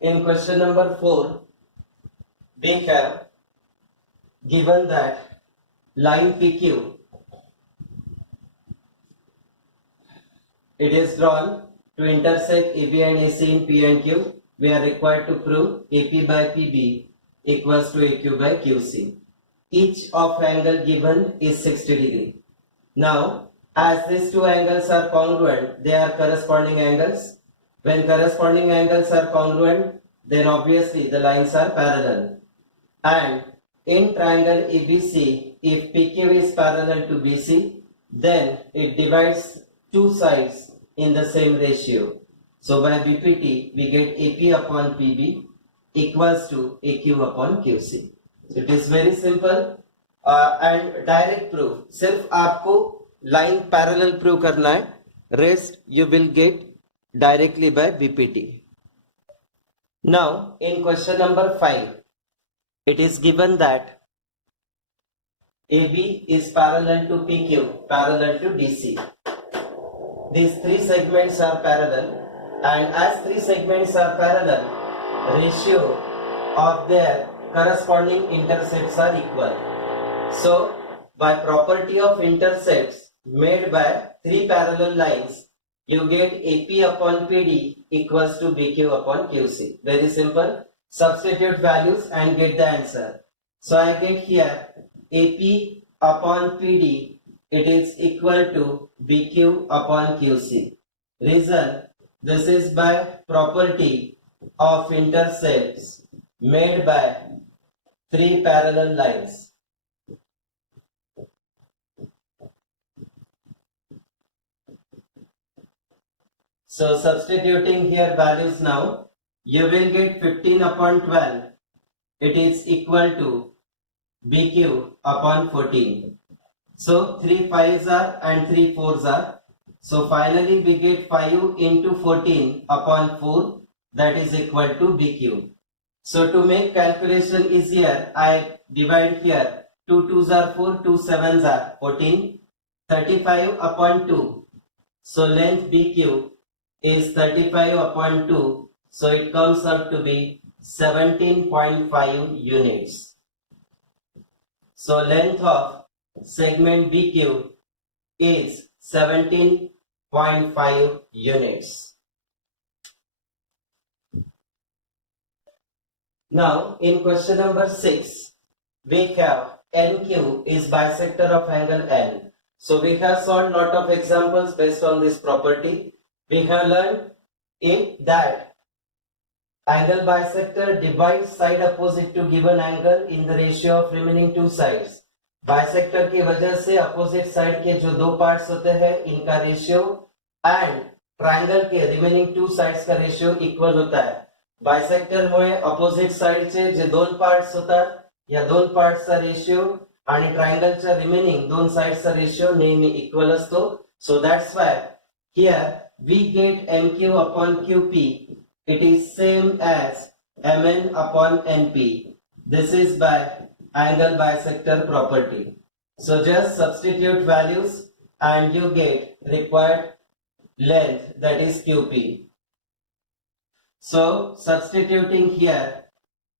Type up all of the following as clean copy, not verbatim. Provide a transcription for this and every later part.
in question number 4, we have given that line PQ, it is drawn to intersect AB and AC in P and Q. We are required to prove AP by PB equals to AQ by QC. Each of angle given is 60 degree. Now, as these two angles are congruent, they are corresponding angles. When corresponding angles are congruent, then obviously the lines are parallel. And in triangle ABC, if PQ is parallel to BC, then it divides two sides in the same ratio. So by BPT, we get AP upon PB equals to AQ upon QC. So it is very simple and direct proof. सिर्फ आपको line parallel prove करना है. Rest you will get directly by BPT. Now in question number 5, it is given that AB is parallel to PQ, parallel to DC. These three segments are parallel, and as three segments are parallel, ratio of their corresponding intercepts are equal. So, by property of intercepts made by three parallel lines, you get AP upon PD equals to BQ upon QC. Very simple. Substitute values and get the answer. So, I get here AP upon PD, it is equal to BQ upon QC. Reason, this is by property of intercepts made by three parallel lines. So substituting here values now, you will get 15 upon 12. It is equal to BQ upon 14. So 3 5s are and 3 4s are. So finally we get 5 into 14 upon 4, that is equal to BQ. So to make calculation easier, I divide here 2 2s are 4, 2 7s are 14, 35 upon 2. So length BQ is 35 upon 2. So it comes out to be 17.5 units. So length of segment BQ is 17.5 units. Now in question number 6, we have NQ is bisector of angle N. So we have solved lot of examples based on this property. We have learned that angle bisector divides side opposite to given angle in the ratio of remaining two sides. Bisector की वजह से opposite side के जो दो parts होते हैं इनका ratio and triangle के remaining two sides का ratio equal होता है. Bisector मुळे opposite side चे जे दोन parts होतात या दोन parts चा ratio आणि triangle च्या remaining दोन sides चा ratio नेहमी equal असतो. So that's why here we get MQ upon QP. It is same as MN upon NP. This is by angle bisector property. So just substitute values and you get required length, that is QP. So substituting here,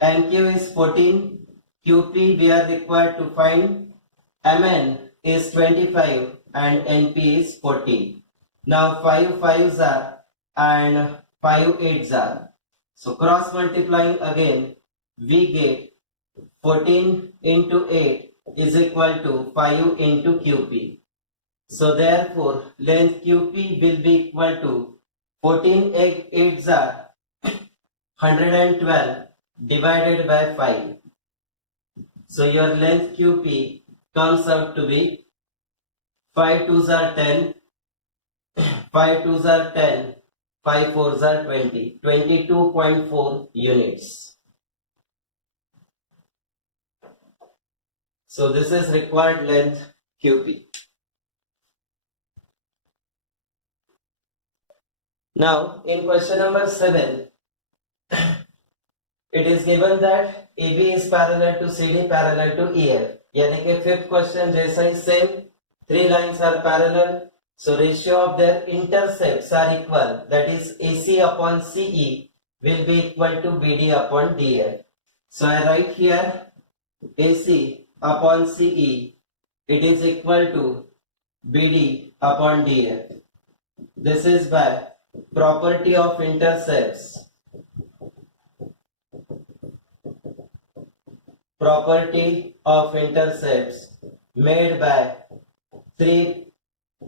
NQ is 14, QP we are required to find, MN is 25 and NP is 40. Now 5 5s are and 5 8s are. So cross multiplying again, we get 14 into 8 is equal to 5 into QP. So therefore length QP will be equal to 14 8s are 112 divided by 5. So your length QP comes out to be 5 2s are 10, 5 2s are 10, 5 4s are 20, 22.4 units. So this is required length QP. Now in question number 7, it is given that AB is parallel to CD parallel to EF. यानी कि fifth question जैसा ही same, three lines are parallel. So ratio of their intercepts are equal, that is AC upon CE will be equal to BD upon DL. So I write here AC upon CE, it is equal to BD upon DL. This is by property of intercepts. Property of intercepts made by three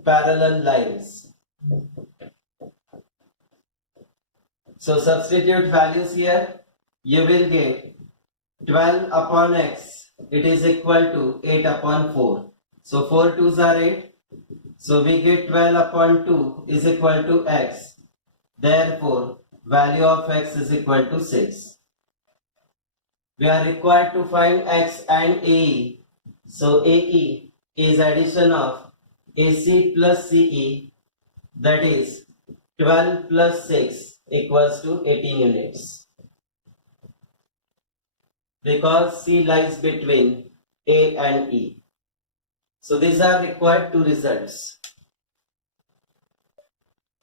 parallel lines. So substitute values here, you will get 12 upon x, it is equal to 8 upon 4. So 4 2s are 8. So we get 12 upon 2 is equal to x. Therefore, value of x is equal to 6. We are required to find x and AE. So AE is addition of AC plus CE, that is 12 plus 6 equals to 18 units. Because C lies between A and E. So these are required two results.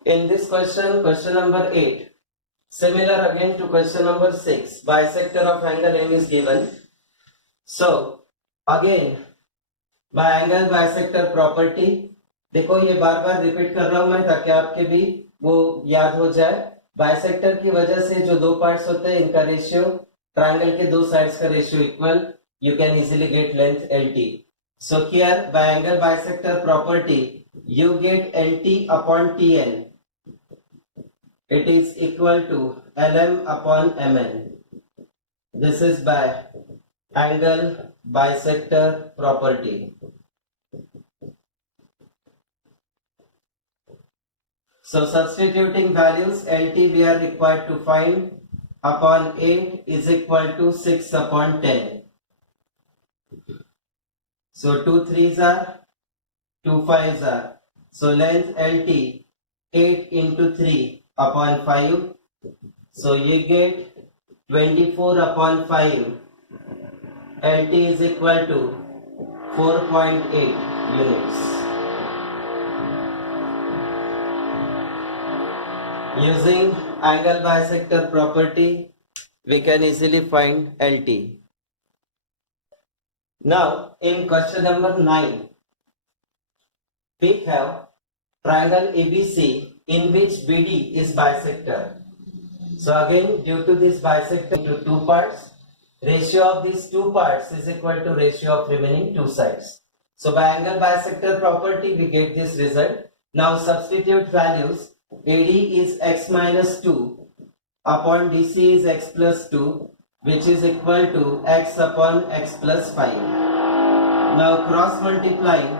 In this question, question number 8, similar again to question number 6, bisector of angle M is given. So again, by angle bisector property, देखो ये बार बार repeat कर रहा हूं मैं ताकि आपके भी वो याद हो जाए. बाइसेक्टर की वजह से जो दो पार्ट्स होते हैं इनका रेशियो, ट्रायंगल के दो साइड्स का ratio equal, you can easily get length LT. So here by angle bisector property, you get LT upon TN. It is equal to LM upon MN. This is by angle bisector property. So substituting values, LT we are required to find upon 8 is equal to 6 upon 10. So 2 3s are, 2 5s are. So length LT 8 into 3 upon 5. So you get 24 upon 5. LT is equal to 4.8 units. Using angle bisector property, we can easily find LT. Now, in question number 9, we have triangle ABC in which BD is bisector. So again, due to this bisector into two parts, ratio of these two parts is equal to ratio of remaining two sides. So by angle bisector property, we get this result. Now substitute values. AD is x minus 2 upon DC is x plus 2, which is equal to x upon x plus 5. Now cross multiplying,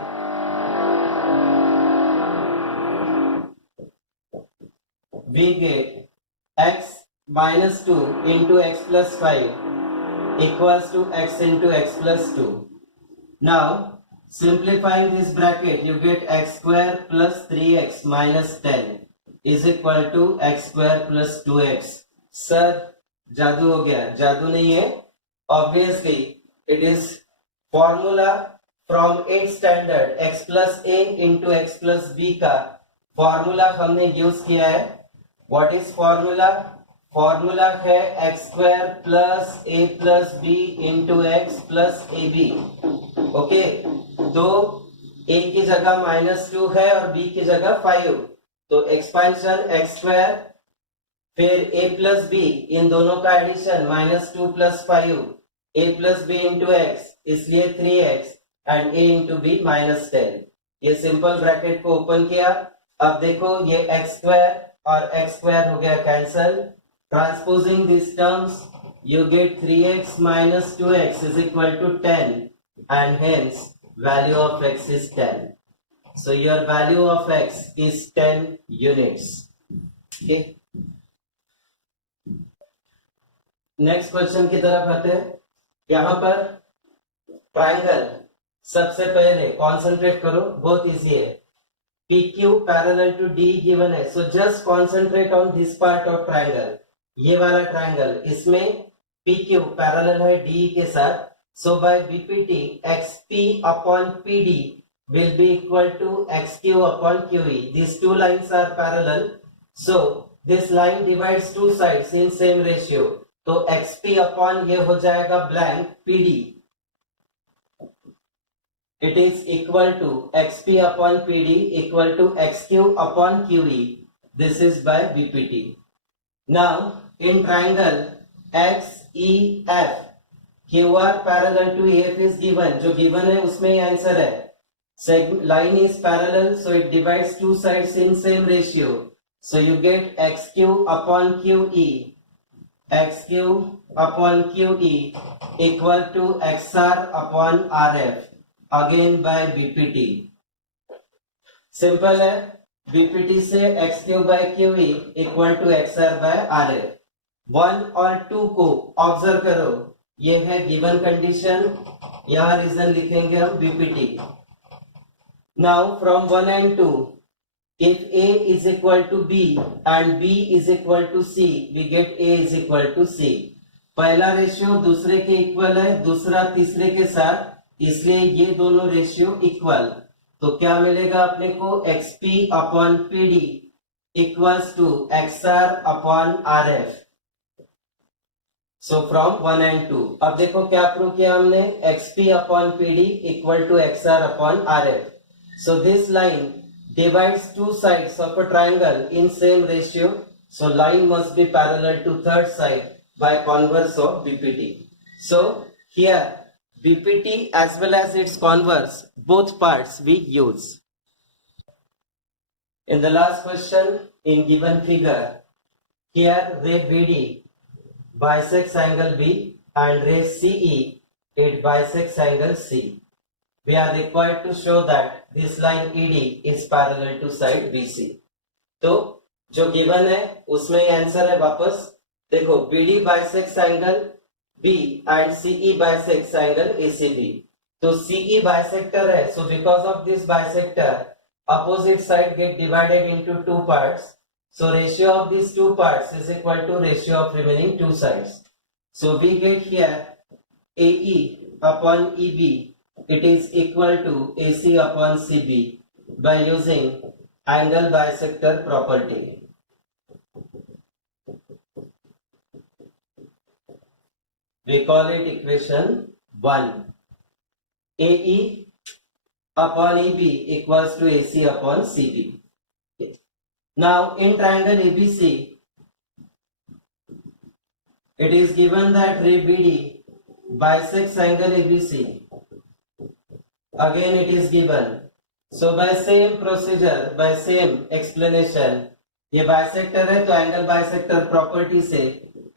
we get x minus 2 into x plus 5 equals to x into x plus 2. Now simplifying this bracket, you get x square plus 3x minus 10 is equal to x square plus 2x. Sir, जादू हो गया. जादू नहीं है. Obviously, it is formula from 8th standard x plus a into x plus b का formula हमने use किया है. What is formula? Formula है x square plus a plus b into x plus ab. Okay, तो a की जगह -2 है और b की जगह 5. तो एक्सपेंशन एक्स स्क्वायर फिर a प्लस बी, इन दोनों का addition -2 plus 5, a plus B into x, इसलिए 3x and a into B -10. ये सिंपल ब्रैकेट को ओपन किया. अब देखो ये एक्स स्क्वायर और एक्स स्क्वायर हो गया cancel. Transposing this terms, you get 3x minus 2x is equal to 10 and hence value of x is 10. So your value of x is 10 units. Okay. Next question की तरफ आते हैं. यहां पर triangle सबसे पहले कॉन्सेंट्रेट करो, बहुत इजी है. PQ parallel to D given है, so just concentrate on this part of triangle. ये वाला ट्रायंगल, इसमें PQ पैरेलल है D के साथ. सो bye BPT XP upon PD will be equal to XQ upon QE. These two lines are parallel. So this line divides two sides in same ratio, तो xp upon ये हो जाएगा blank pd. It is equal to xp upon pd equal to xq upon qe. This is by bpt. Now in triangle xef, qr parallel to ef is given. जो given है उसमें ही answer है. Line is parallel, so it divides two sides in same ratio. So you get xq upon qe, xq upon qe equal to xr upon rf, again by bpt. Simple है. bpt से xq by qe equal to xr by rf. 1 और 2 को observe करो. ये है given condition. यहाँ reason लिखेंगे हम bpt. Now from 1 and 2, if A is equal to B and B is equal to C, we get A is equal to C. पहला ratio दूसरे के इक्वल है, दूसरा तीसरे के साथ, इसलिए ये दोनों रेशियो इक्वल. तो क्या मिलेगा अपने को? XP upon PD equals to XR upon RF. So from 1 and 2. अब देखो क्या प्रूव किया हमने? XP upon PD equal to XR upon RF. So this line divides two sides of a triangle in same ratio. So line must be parallel to third side by converse of BPT. So here BPT as well as its converse, both parts we use. In the last question in given figure, here ray BD bisects angle B and ray CE, it bisects angle C. We are required to show that this line ED is parallel to side BC. तो जो given है उसमें answer है. वापस देखो, BD bisects angle B and CE bisects angle ACB. तो CE bisector है, so because of this bisector, opposite side get divided into two parts. So ratio of these two parts is equal to ratio of remaining two sides. So we get here AE upon EB. It is equal to AC upon CB by using angle bisector property. We call it equation 1. AE upon EB equals to AC upon CB. Now in triangle ABC, it is given that ray BD bisects angle ABC. Again it is given. So by same procedure, by same explanation, ये bisector है तो angle bisector property से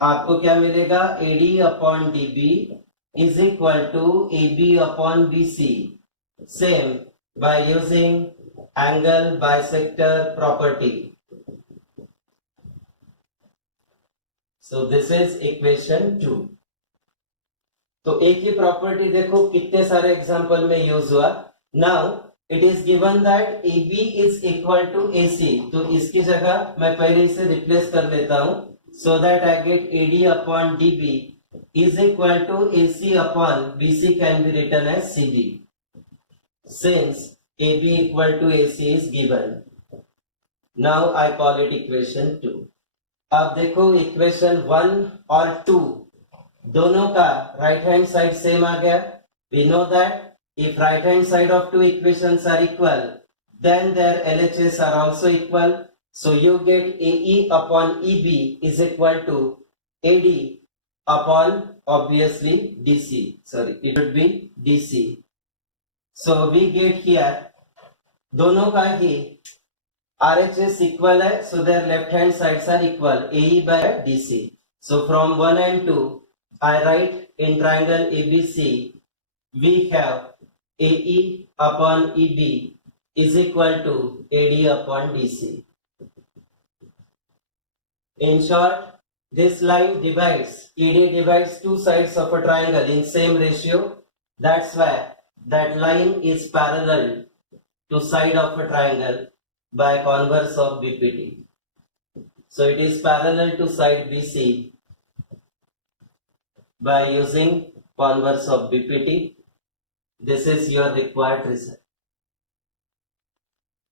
आपको क्या मिलेगा? AD upon DB is equal to AB upon BC. Same by using angle bisector property. So this is equation 2. तो एक ही property देखो कितने सारे एग्जांपल में यूज हुआ. Now it is given that AB is equal to AC. तो इसकी जगह मैं पहले इसे रिप्लेस कर लेता हूं. So that I get AD upon DB is equal to AC upon BC can be written as CB. Since AB equal to AC is given. Now I call it equation 2. अब देखो equation 1 और 2 दोनों का right hand side same आ गया. We know that if right hand side of two equations are equal, then their LHS are also equal. So you get AE upon EB is equal to AD upon obviously DC. Sorry, it would be DC. So we get here दोनों का ही RHS equal है, so their left hand sides are equal, AE by DC. So from 1 and 2, I write in triangle ABC, we have AE upon EB is equal to AD upon DC. In short, this line divides, ED divides two sides of a triangle in same ratio. That's why that line is parallel to side of a triangle by converse of BPT. So it is parallel to side BC by using converse of BPT. This is your required result.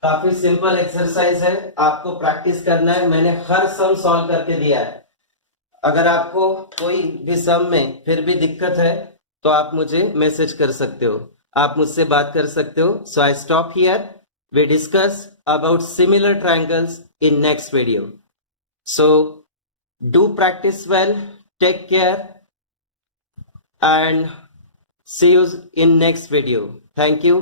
काफी simple exercise है, आपको practice करना है। मैंने हर sum solve करके दिया है। अगर आपको कोई भी सम में फिर भी दिक्कत है तो आप मुझे मैसेज कर सकते हो, आप मुझसे बात कर सकते हो। So I stop here, we discuss about similar triangles in next video. So do practice well, take care and see you in next video. Thank you.